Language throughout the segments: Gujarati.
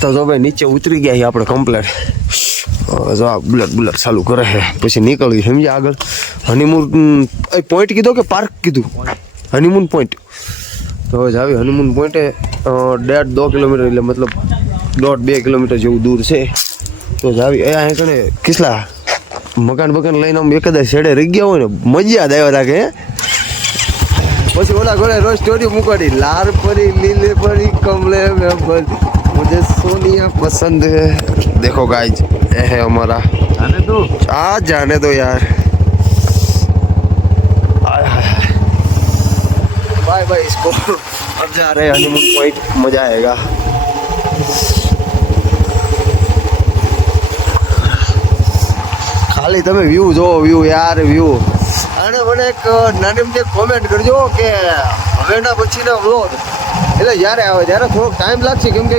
તો જો ભાઈ નીચે ઉતરી ગયા આપણે કમ્પ્લેટ. જો આ બુલેટ ચાલુ કરે છે પછી નીકળવી સમજ્યા આગળ. હનીમૂન પોઈન્ટ કીધો કે પાર્ક કીધું? Honeymoon point. તો હવે જાવી હનીમૂન પોઈન્ટે 1.5-2 કિલોમીટર એટલે મતલબ 1.5-2 કિલોમીટર જેવું દૂર છે. તો જાવી અહીંયા કણે કિસલા મકાન લઈને આમ એકદા છેડે રહી ગયા હોય ને મજા જ આવ્યા રાખે. પછી ઓલા ઘરે રોજ સ્ટોરી મૂકવાની લાલ પરી લીલે પરી કમલે में भर मुझे सोनिया पसंद है. देखो गाइस ये है हमारा जाने दो जाने दो यार. बाय बाय इसको अब जा रहे हैं हनीमून पॉइंट. मजा आएगा. ખાલી તમે વ્યૂ જો વ્યૂ યાર વ્યૂ. અને મને એક નાની મને કોમેન્ટ કરજો કે હવેના પછીના વ્લોગ એટલે જ્યારે આવે ત્યારે થોડોક ટાઈમ લાગશે કેમ કે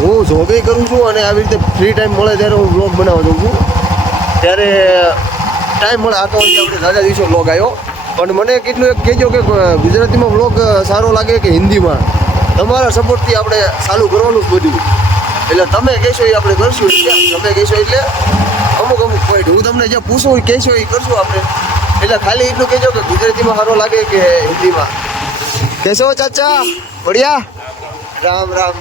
હું જોબે કરું છું અને આવી રીતે ફ્રી ટાઈમ મળે ત્યારે હું વ્લોગ બનાવવા જાઉં છું ત્યારે ટાઈમ મળે. આ તો આપણે રાજા દિવસે વ્લોગ આવ્યો પણ મને કેટલું એક કહેજો કે ગુજરાતીમાં વ્લોગ સારો લાગે કે હિન્દીમાં. તમારા સપોર્ટથી આપણે ચાલુ કરવાનું જ બધું એટલે તમે કહેશો એ આપણે કરશું. તમે કહેશો એટલે અમુક પોઈન્ટ હું તમને જે પૂછું એ કહેશો એ કરશું આપણે. એટલે ખાલી એટલું કહેજો કે ગુજરાતીમાં સારો લાગે કે હિન્દીમાં. કેસો ચાચા બઢિયા? રામ રામ.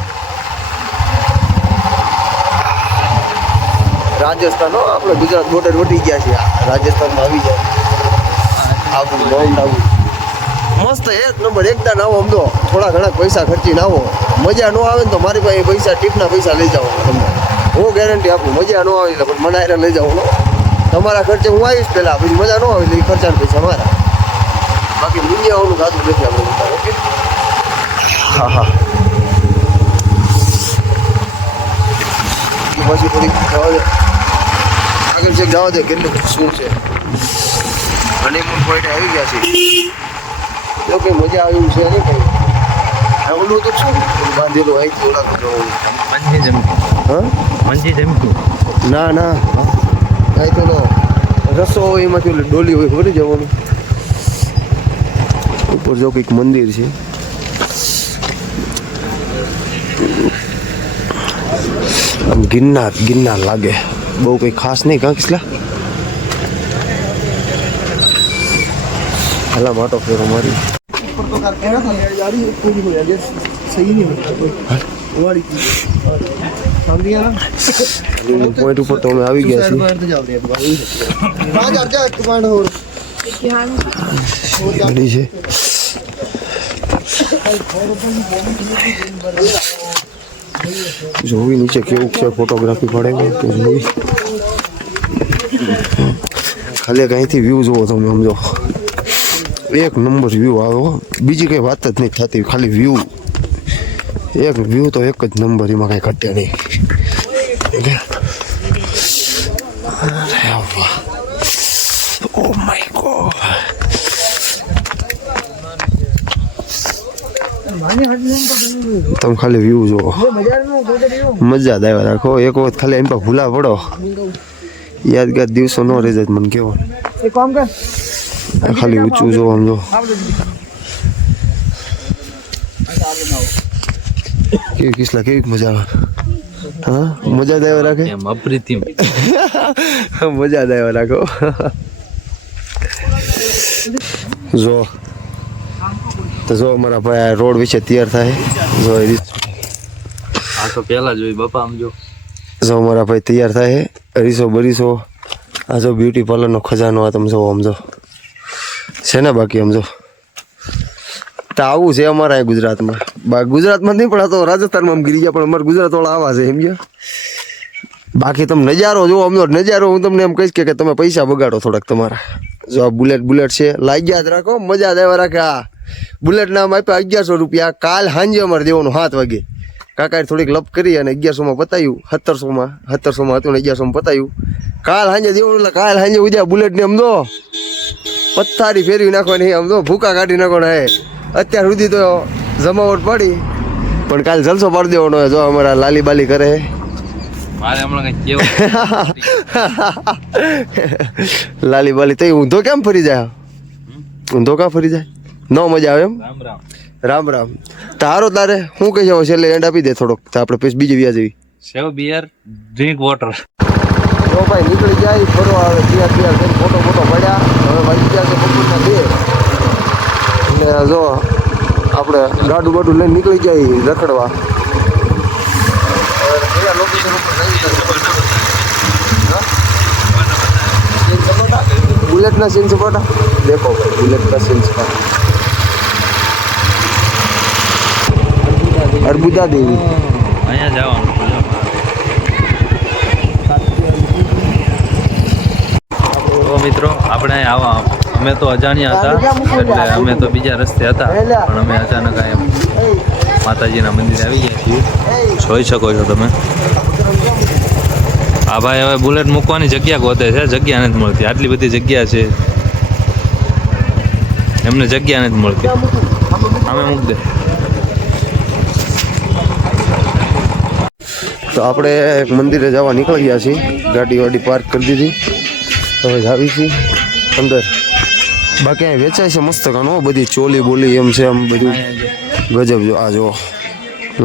રાજસ્થાન આપણે ગુજરાત બોર્ડર વટી ગયા છીએ. રાજસ્થાનમાં આવી જાય આવું માઉન્ટ આવું મસ્ત એક નંબર. એકદા નાવો સમજો થોડા ઘણા પૈસા ખર્ચીને આવો. મજા ન આવે ને તો મારી પાસે પૈસા ટીપના પૈસા લઈ જાઓ તમને હું ગેરંટી આપું. મજા ન આવી પણ મને આને લઈ જાઓ. તમારા ખર્ચે હું આવીશ પહેલાં પછી મજા ન આવે એટલે એ ખર્ચાના પૈસા મારા. બાકી દુનિયાઓનું ગાતું નથી આપણે. ઓકે હા હા. પછી થોડીક જવા દે આગળ છે જવા દે કેટલું શું છે. હનીમૂન પોઈન્ટે આવી ગયા છે. જો કંઈ મજા આવી છે નહીં કંઈ. ઓલું તો શું બાંધેલું અહીંથી ઓલા જવાનું. હા મંજી જમતું ના ના અહીં તો રસો હોય એમાંથી ઓલી ડોલી હોય ભરી જવાનું. ઉપર જો કંઈક મંદિર છે. આમ ગિરનાર લાગે બહુ કંઈ ખાસ નહીં કાં કિસલા. હલા માટો ફેરો મારી પોઈન્ટ ઉપર તો અમે આવી ગયા છીએ. ગાડી છે જોવી નીચે કેવું છે ફોટોગ્રાફી પડે તો જોવી. ખાલી અહીંથી વ્યૂ જોવો તમે સમજો એક નંબર વ્યૂ આવ્યો. બીજી કંઈ વાત જ નહીં થતી ખાલી વ્યૂ. એક વ્યૂ તો એક જ નંબર એમાં કાંઈ ઘટે નહીં. ઓ માય ગોડ તમે ખાલી વ્યૂ જુઓ. મજા જ આવ્યા રાખો. એક વખત ખાલી એમ પર ભૂલા પડો યાદગાર દિવસો ન રહી જાય મને કેવો. ખાલી ઊંચું જો આમ જો કેવી કિસલા કેવી મજા આવે. હા મજા જ આવ્યા રાખે. અપ્રિતિમ મજા જ આવ્યા રાખો. જો તો જો અમારા ભાઈ રોડ વિશે તૈયાર થાય. જો આ તો પહેલા જોઈ બાપા આમ જો અમારા ભાઈ તૈયાર થાય અરીસો બરીસો. આ જો બ્યુટી પાર્લરનો ખજાનો આ તમે જો સમજો છે ને. બાકી સમજો તો આવું છે અમારા ગુજરાતમાં. ગુજરાતમાં નહીં પણ આ તો રાજસ્થાનમાં આમ ગીરી ગયા પણ અમારા ગુજરાતવાળા આવા છે સમજ્યા. બાકી તમે નજારો જો સમજો નજારો હું તમને એમ કહીશ કે તમે પૈસા બગાડો થોડાક તમારા. જો આ બુલેટ છે લાગ્યા જ રાખો. મજા જ આવ્યા રાખે. આ બુલેટ નામ આપ્યા 1100 રૂપિયા. કાલ સાંજે અમારે દેવાનું 7 વાગે. કાકાએ થોડીક લપ કરી અને 1100માં પતાવ્યું. 1700માં હતું ને 1100માં પતાવ્યું. કાલ સાંજે દેવાનું એટલે કાલ સાંજે ઉદ્યા બુલેટને સમજો પથ્થારી ફેરવી નાખવાની. સમજો ભૂકા કાઢી નાખવાના. હે અત્યાર સુધી તો જમાવટ પડી પણ કાલ જલસો પાડી દેવાનો. જો અમારા લાલી બાલી કરે મારે હમણાં કઈ કેવું લાલી બાલી તો ઊંધો કેમ ફરી જાય? ઊંધો કાં ફરી જાય? ન મજા આવે એમ. રામ રામ રામ રામ. તારો તારે શું કહી જાવ છેલ્લે એન્ડ આપી દે થોડોક તો આપણે પછી બીજી વ્યા જવી. સેવ બિયર ડ્રિંક વોટર. જો ભાઈ નીકળી જાય ફરવા આવે તૈયાર થઈને ફોટો પડ્યા. હવે વાગી ગયા છે બપોરના 2 એટલે જો આપણે ગાડું લઈને નીકળી જાય રખડવા. बुलेट ना सीन सपाटा देखो भाई बुलेट का सीन सपाटा अर्बुदा देवी અહીંયા જવાનું. તો મિત્રો આપણે આવા અમે તો અજાણ્યા હતા એટલે અમે તો બીજા રસ્તે હતા પણ અમે અચાનક આ માતાજીના મંદિરે આવી ગયા છીએ. જોઈ શકો છો તમે. હા ભાઈ હવે બુલેટ મૂકવાની જગ્યા ગોતે છે, જગ્યા નથી મળતી. આટલી બધી જગ્યા છે એમને જગ્યા નથી મળતી. અમે મૂક દે. તો આપણે એક મંદિરે જવા નીકળી ગયા છીએ. ગાડી પાર્ક કરી દીધી. હવે જાવી છીએ અંદર. બાકી અહીં વેચાય છે મસ્ત કાનો બધી ચોલી બોલી એમ છે આમ બધું ગજબ. જો આ જો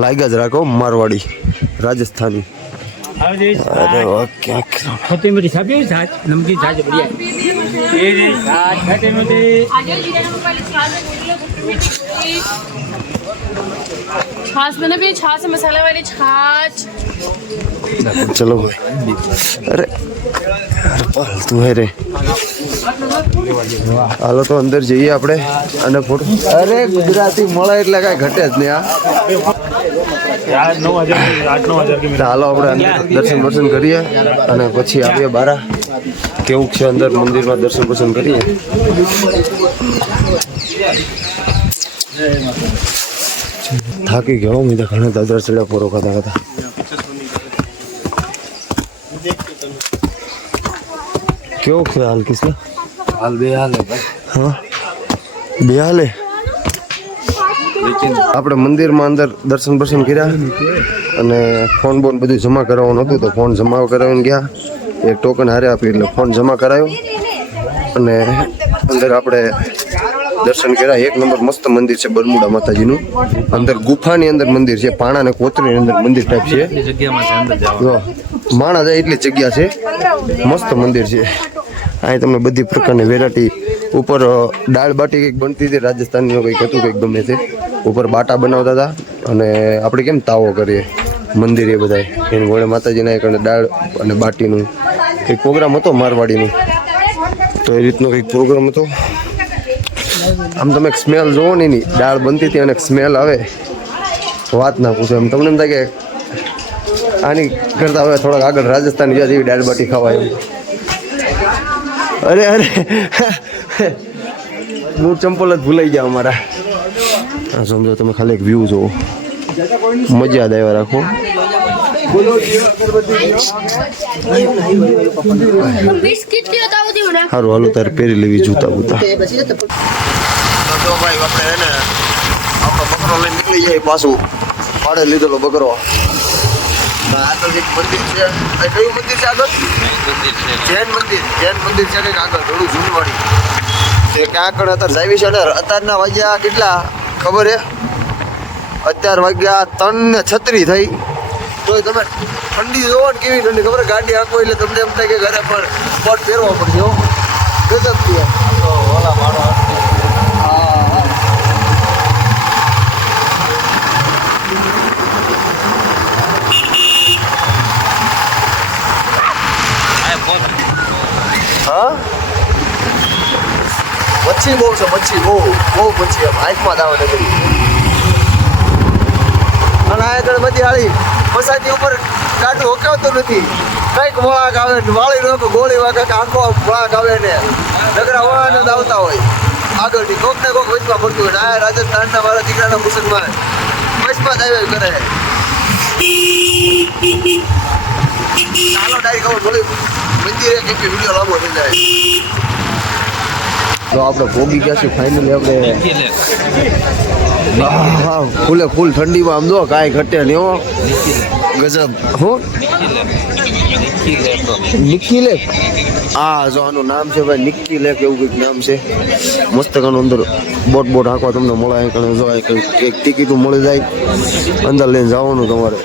લાગ્યા જ રાખો મારવાડી રાજસ્થાની. अरे वाह क्या खट्टे मीठी सब्जी छाछ नमकीन छाछ बढ़िया ये रे छाछ खट्टे मीठी छाछ मैंने भी छाछ मसाला वाली छाछ. चलो भाई. अरे तू है रे. હાલો તો અંદર જઈએ આપણે અને ફોટો. અરે ગુજરાતી મળે એટલે કાંઈ ઘટે જ નહીં. હાલો આપણે દર્શન કરીએ અને પછી આવીએ બારા. કેવું છે અંદર મંદિરમાં દર્શન કરીએ. થાકી ગયો મેં તો ઘણા દાદર ચડ્યા પૂરો ખાતા. કેવું છે હાલ કિસલા? હાલ બે હાલે ભાઈ. હા બે હાલે. આપણે મંદિરમાં અંદર દર્શન કર્યા અને ફોન બોન બધું જમા કરાવવાનું હતું તો ફોન જમા કરાવીને ગયા. એક ટોકન હારે આપી એટલે ફોન જમા કરાયો અને અંદર આપણે દર્શન કર્યા. એક નંબર મસ્ત મંદિર છે બરમુડા માતાજીનું. અંદર ગુફાની અંદર મંદિર છે. પાણા ને કોતરીની અંદર મંદિર ટાઈપ છે. જગ્યામાં છે અંદર જવાનું. માણા જાય એટલી જગ્યા છે. મસ્ત મંદિર છે. અહીં તમને બધી પ્રકારની વેરાયટી. ઉપર દાળ બાટી કંઈક બનતી હતી રાજસ્થાનનું કંઈક હતું કંઈક ગમે તે. ઉપર બાટા બનાવતા હતા અને આપણે કેમ તાવો કરીએ મંદિરે બધાય એની વડે માતાજીના એક દાળ અને બાટીનું કંઈક પ્રોગ્રામ હતો મારવાડીનું. તો એ રીતનો કંઈક પ્રોગ્રામ હતો. આમ તમે સ્મેલ જોવો ને એની દાળ બનતી હતી અને સ્મેલ આવે વાત ના પૂછો. એમ તમને એમ થાય કે આની કરતાં હવે થોડાક આગળ રાજસ્થાન ગયા જેવી દાળ બાટી ખાવાય એમ. અરે હું ચંપલ જ ભૂલાઈ ગયા અમારા. હા સમજો તમે ખાલી એક વ્યૂ જોવો. મજા યાદ આવ્યા રાખો. बिस्किट की बताओ दी ना. સારું હાલો તારે પહેરી લેવી જૂતા બૂતા. તો ભાઈ આપણે એને આપણો બકરો લઈને નીકળી જાય પાછું. ભાડે લીધેલો બકરો. આ તો એક મંદિર છે. કયું મંદિર છે આગળ? જૈન મંદિર છે કંઈક આગળ થોડું જૂનવાડી. તે ક્યાં કણ અત્યારે જાવી છે ને અત્યારના વાગ્યા કેટલા ખબર હે? અત્યાર વાગ્યા 3:36 થઈ. તો તમે ઠંડી જોવો ને કેવી ઠંડી ખબર? ગાડી આંકો એટલે તમને એમ થાય કે ઘરે પણ સ્પોટ પહેરવા પડશે. હો ગજબ છે. ઓલા માણો હા હા મચ્છી બહુ છે. મચ્છી બહુ મચ્છી એમ આંખમાં દાવા નથી. અને આ આગળ બધી હાળી મસાજી ઉપર કાઢું હોકાવતું નથી. કંઈક વળાક આવે ને વાળી નો ગોળી વાગે આંખો વળાક આવે ને નગરા વળાને જ આવતા હોય આગળથી કોક ને કોક વચમાં પડતું હોય. આ રાજસ્થાનના મારા દીકરાના મુસલમાન વચમાં જ આવ્યા કરે. ચાલો ડાયરેક્ટ આવો થોડી મંદિરે કંઈક વિડીયો લાંબો થઈ જાય. તો આપણે ભોગી ગયા છીએ ફાઇનલી. આપણે હા ફૂલે ફૂલ ઠંડીમાં આમ જો કાંઈ ઘટે નહીં હો ગજબ હું નિક્કી લેક હા જો આનું નામ છે ભાઈ નિક્કી લેક એવું કંઈક નામ છે મસ્ત કાનું અંદર બોટ હાંકવા તમને મળે અહીં જો એક ટિકિટો મળી જાય અંદર લઈને જવાનું તમારે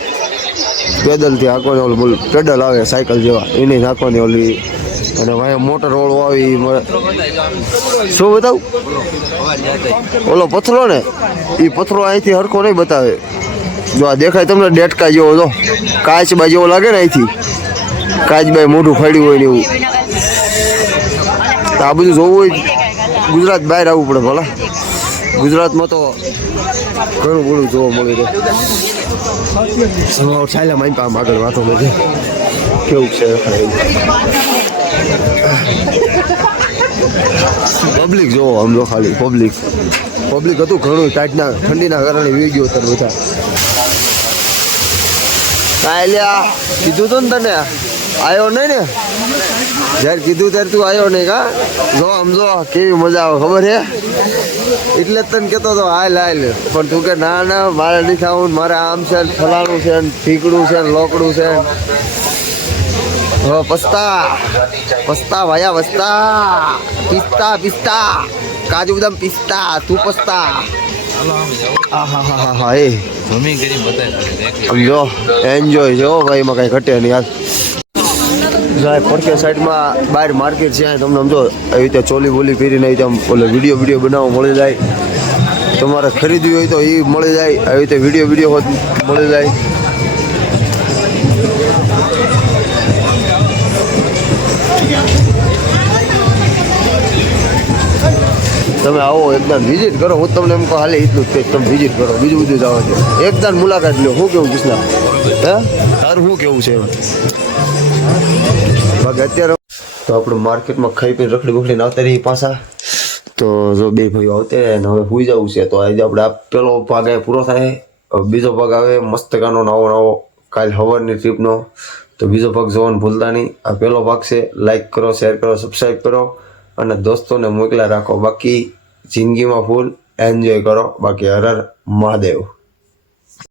પેદલથી હાંકવાની ઓલું બોલ પેડલ આવે સાયકલ જેવા એને નાખવાની ઓલી અને ભાઈ મોટર રોડ આવી શું બતાવું ઓલો પથરો ને એ પથરો અહીંથી હરખો નહીં બતાવે જો આ દેખાય તમને ડેટકા જેવો જો કાચબા જેવો લાગે ને અહીંથી કાચબાઈ મોઢું ફાડ્યું હોય ને એવું તો આ બધું જોવું હોય ગુજરાત બહાર આવવું પડે ભલા ગુજરાતમાં તો ઘણું બધું જોવા મળી રહે ચાલ્યા મારી પાસે આગળ વાતો નથી કેવું છે પબ્લિક જોવો આમ જો ખાલી પબ્લિક હતું ઘણું ટાઈટના ઠંડીના કારણે વી ગયો તર બધા કાલ્યા કીધું તું ને તને આવ્યો નહીં ને જ્યારે કીધું ત્યારે તું આવ્યો નહીં કા જો આમ જો કેવી મજા આવે ખબર છે એટલે જ તને કહેતો હતો હાલ પણ તું કે ના મારે નહીં ખાવું મારે આમ છે ને ફલાણું છે ને ઠીકડું છે ને લોકડું છે પસ્તા ભાયા પિસ્તા કાજુ બદામ પિસ્તા તું પસ્તા હા એ સમજો એન્જોય છે હો ભાઈ એમાં કાંઈ ઘટે નહીં યાર જાય પડકે સાઈડમાં બહાર માર્કેટ છે તમને સમજો એવી રીતે ચોલી બોલી પહેરીને આવી રીતે ઓલે વિડીયો બનાવવા મળી જાય તમારે ખરીદવી હોય તો એ મળી જાય આવી રીતે વિડીયો મળી જાય તમે આવો એકદમ વિઝિટ કરો હું તમને એમ કહું હાલે એટલું જ તમે વિઝિટ કરો બીજું બધું જવા દો એકદમ મુલાકાત લો શું કેવું કિસ્લા હે તારું શું કેવું છે બાકી અત્યારે તો આપણે માર્કેટમાં ખાઈ પીને રખડી બખડીને આવતા રહીએ પાછા તો જો બે ભાઈઓ આવતા રહે ને હવે સુઈ જવું છે તો આજે આપણે આ પેલો ભાગ પૂરો થાય બીજો ભાગ આવે મસ્ત કાનો નવો કાલ સવારની ટ્રીપનો તો બીજો ભાગ જોવાનું ભૂલતા નહીં આ પહેલો ભાગ છે લાઈક કરો શેર કરો સબસ્ક્રાઈબ કરો અને દોસ્તોને મોકલા રાખો બાકી જિંદગીમાં ફૂલ એન્જોય કરો બાકી હર હર મહાદેવ